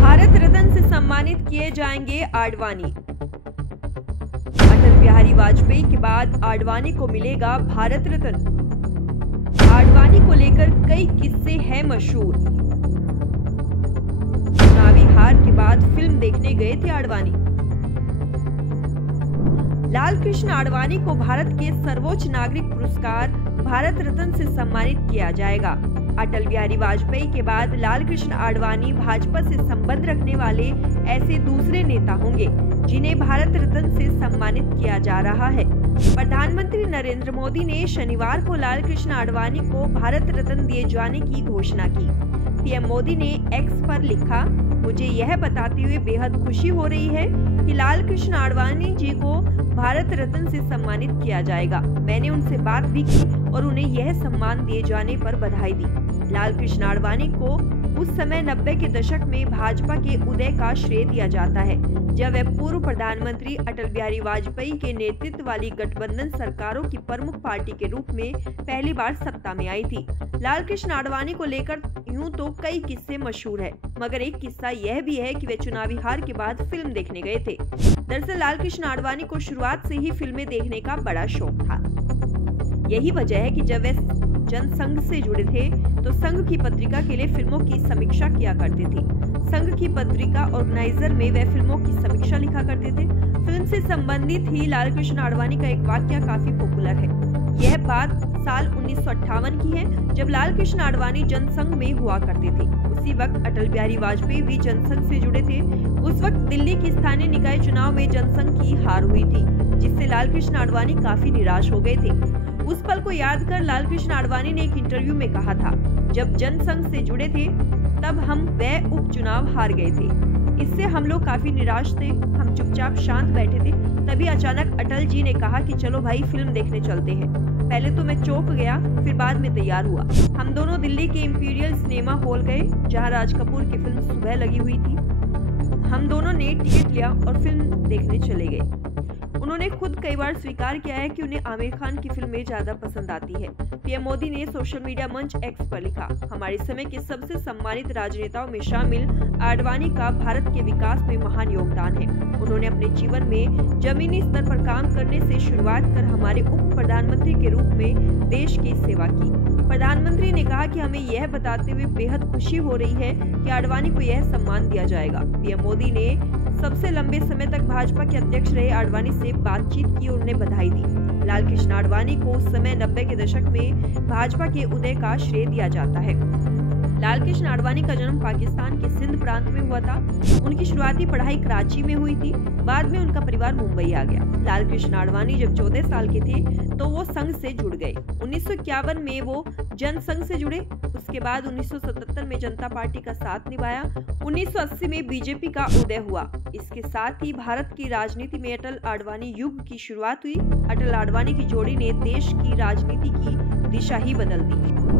भारत रत्न से सम्मानित किए जाएंगे आडवाणी। अटल बिहारी वाजपेयी के बाद आडवाणी को मिलेगा भारत रत्न। आडवाणी को लेकर कई किस्से हैं मशहूर। चुनावी हार के बाद फिल्म देखने गए थे आडवाणी। लाल कृष्ण आडवाणी को भारत के सर्वोच्च नागरिक पुरस्कार भारत रत्न से सम्मानित किया जाएगा। अटल बिहारी वाजपेयी के बाद लाल कृष्ण आडवाणी भाजपा से संबंध रखने वाले ऐसे दूसरे नेता होंगे जिन्हें भारत रत्न से सम्मानित किया जा रहा है। प्रधानमंत्री नरेंद्र मोदी ने शनिवार को लाल कृष्ण आडवाणी को भारत रत्न दिए जाने की घोषणा की। पीएम मोदी ने एक्स पर लिखा, मुझे यह बताते हुए बेहद खुशी हो रही है कि लाल कृष्ण आडवाणी जी को भारत रत्न से सम्मानित किया जाएगा। मैंने उनसे बात भी की और उन्हें यह सम्मान दिए जाने पर बधाई दी। लाल कृष्ण आडवाणी को उस समय 90 के दशक में भाजपा के उदय का श्रेय दिया जाता है, जब वह पूर्व प्रधानमंत्री अटल बिहारी वाजपेयी के नेतृत्व वाली गठबंधन सरकारों की प्रमुख पार्टी के रूप में पहली बार सत्ता में आई थी। लाल कृष्ण आडवाणी को लेकर यूं तो कई किस्से मशहूर है, मगर एक किस्सा यह भी है कि वे चुनावी हार के बाद फिल्म देखने गए थे। दरअसल लाल कृष्ण आडवाणी को शुरुआत से ही फिल्में देखने का बड़ा शौक था। यही वजह है कि जब वे जनसंघ से जुड़े थे तो संघ की पत्रिका के लिए फिल्मों की समीक्षा किया करते थे। संघ की पत्रिका ऑर्गेनाइजर में वे फिल्मों की समीक्षा लिखा करते थे। फिल्म से संबंधित ही लाल कृष्ण आडवाणी का एक वाक्य काफी पॉपुलर है। यह बात साल 1958 की है, जब लाल कृष्ण आडवाणी जनसंघ में हुआ करते थे। उसी वक्त अटल बिहारी वाजपेयी भी जनसंघ से जुड़े थे। उस वक्त दिल्ली की स्थानीय निकाय चुनाव में जनसंघ की हार हुई थी, जिससे लाल कृष्ण आडवाणी काफी निराश हो गए थे। उस पल को याद कर लाल कृष्ण आडवाणी ने एक इंटरव्यू में कहा था, जब जनसंघ से जुड़े थे तब हम वह उपचुनाव हार गए थे। इससे हम लोग काफी निराश थे। हम चुपचाप शांत बैठे थे। तभी अचानक अटल जी ने कहा कि चलो भाई फिल्म देखने चलते हैं। पहले तो मैं चौंक गया, फिर बाद में तैयार हुआ। हम दोनों दिल्ली के इंपीरियल सिनेमा हॉल गए, जहां राज कपूर की फिल्म सुबह लगी हुई थी। हम दोनों ने टिकट लिया और फिल्म देखने चले गए। उन्होंने खुद कई बार स्वीकार किया है कि उन्हें आमिर खान की फिल्में ज्यादा पसंद आती है। पीएम मोदी ने सोशल मीडिया मंच एक्स पर लिखा, हमारे समय के सबसे सम्मानित राजनेताओं में शामिल आडवाणी का भारत के विकास में महान योगदान है। उन्होंने अपने जीवन में जमीनी स्तर पर काम करने से शुरुआत कर हमारे उप प्रधानमंत्री के रूप में देश की सेवा की। प्रधानमंत्री ने कहा कि हमें यह बताते हुए बेहद खुशी हो रही है कि आडवाणी को यह सम्मान दिया जाएगा। पीएम मोदी ने सबसे लंबे समय तक भाजपा के अध्यक्ष रहे आडवाणी से बातचीत की और उन्हें बधाई दी। लाल कृष्ण आडवाणी को उस समय 90 के दशक में भाजपा के उदय का श्रेय दिया जाता है। लाल कृष्ण आडवाणी का जन्म पाकिस्तान के सिंध प्रांत में हुआ था। उनकी शुरुआती पढ़ाई कराची में हुई थी। बाद में उनका परिवार मुंबई आ गया। लाल कृष्ण आडवाणी जब 14 साल के थे तो वो संघ से जुड़ गए। 1951 में वो जनसंघ से जुड़े। उसके बाद 1977 में जनता पार्टी का साथ निभाया। 1980 में बीजेपी का उदय हुआ। इसके साथ ही भारत की राजनीति में अटल आडवाणी युग की शुरुआत हुई। अटल आडवाणी की जोड़ी ने देश की राजनीति की दिशा ही बदल दी।